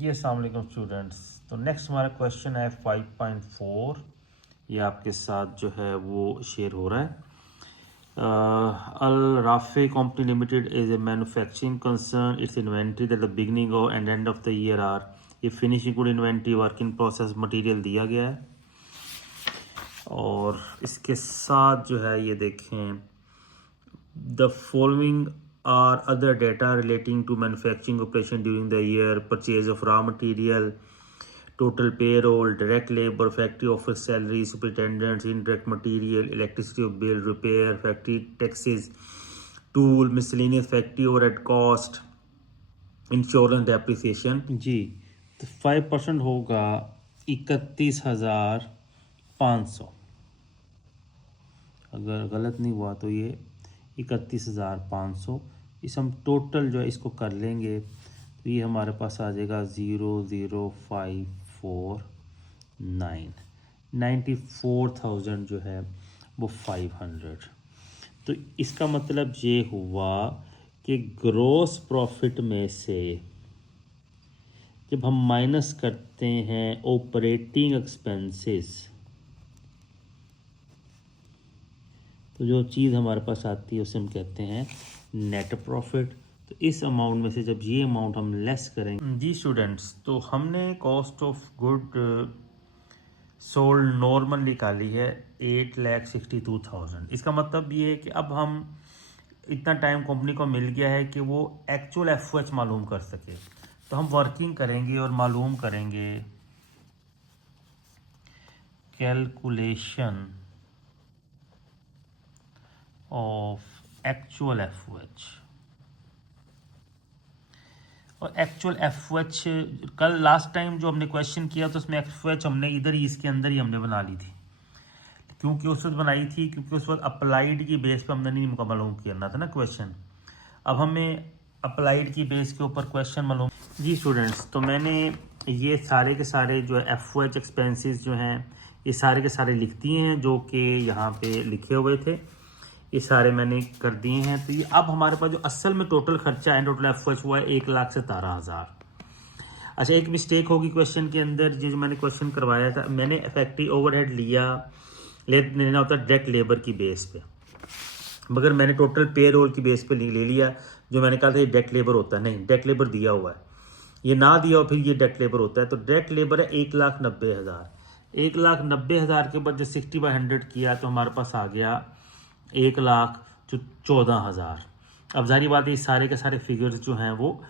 जी अस्सलाम वालेकुम स्टूडेंट्स। तो नेक्स्ट हमारा क्वेश्चन है 5.4। ये आपके साथ जो है वो शेयर हो रहा है। अल राफे company limited is a manufacturing concern. Its inventory that the beginning और end of the year are ये finishing good inventory work in process material दिया गया है। और इसके साथ जो है ये देखें, the following are other data relating to manufacturing operation during the year: purchase of raw material, total payroll, direct labor, factory office salary, superintendents, indirect material, electricity bill, repair, factory taxes, tool, miscellaneous factory overhead cost, insurance depreciation. जी तो 5% होगा 31,500। अगर गलत नहीं हुआ तो ये 31,500। इस हम टोटल जो है इसको कर लेंगे तो ये हमारे पास आ जाएगा 00549। 94,000 जो है वो 500। तो इसका मतलब ये हुआ कि ग्रॉस प्रॉफिट में से जब हम माइनस करते हैं ऑपरेटिंग एक्सपेंसेस तो जो चीज़ हमारे पास आती है उसे हम कहते हैं नेट प्रॉफिट। तो इस अमाउंट में से जब ये अमाउंट हम लेस करेंगे जी स्टूडेंट्स, तो हमने cost of good sold normal निकाली है 8,62,000। इसका मतलब ये है कि अब हम इतना टाइम कंपनी को मिल गया है कि वो एक्चुअल एफओएच मालूम कर सके। तो हम वर्किंग करेंगे और मालूम करेंगे कैलकुलेशन ऑफ एक्चुअल एफओएच। और एक्चुअल एफओएच कल लास्ट टाइम जो हमने क्वेश्चन किया तो उसमें एफओएच हमने इधर ही इसके अंदर ही हमने बना ली थी, क्योंकि उस वक्त बनाई थी क्योंकि उस वक्त अप्लाइड की बेस पे हमने नहीं मालूम करना था ना क्वेश्चन। अब हमें अप्लाइड की बेस के ऊपर क्वेश्चन मालूम। जी स्टूडेंट्स, तो मैंने ये सारे के सारे जो है एफओएच एक्सपेंसेस जो हैं ये सारे के सारे लिख दिए हैं, जो कि यहाँ पे लिखे हुए थे ये सारे मैंने कर दिए हैं। तो ये अब हमारे पास जो असल में टोटल खर्चा है टोटल एफओएच हुआ है 1,17,000। अच्छा, एक मिस्टेक होगी क्वेश्चन के अंदर। जो मैंने क्वेश्चन करवाया था, मैंने फैक्ट्री ओवरहेड लेना होता है डायरेक्ट लेबर की बेस पे, मगर मैंने टोटल पे रोल की बेस पे ले लिया। जो मैंने कहा था ये डायरेक्ट लेबर होता है, नहीं डायरेक्ट लेबर दिया हुआ है, ये ना दिया हो फिर ये डायरेक्ट लेबर होता है। तो डायरेक्ट लेबर है 1,90,000। 1,90,000 के बाद जब 60/100 किया तो हमारे पास आ गया 1,14,000। अब जारी बात है सारे के सारे फिगर्स जो हैं वो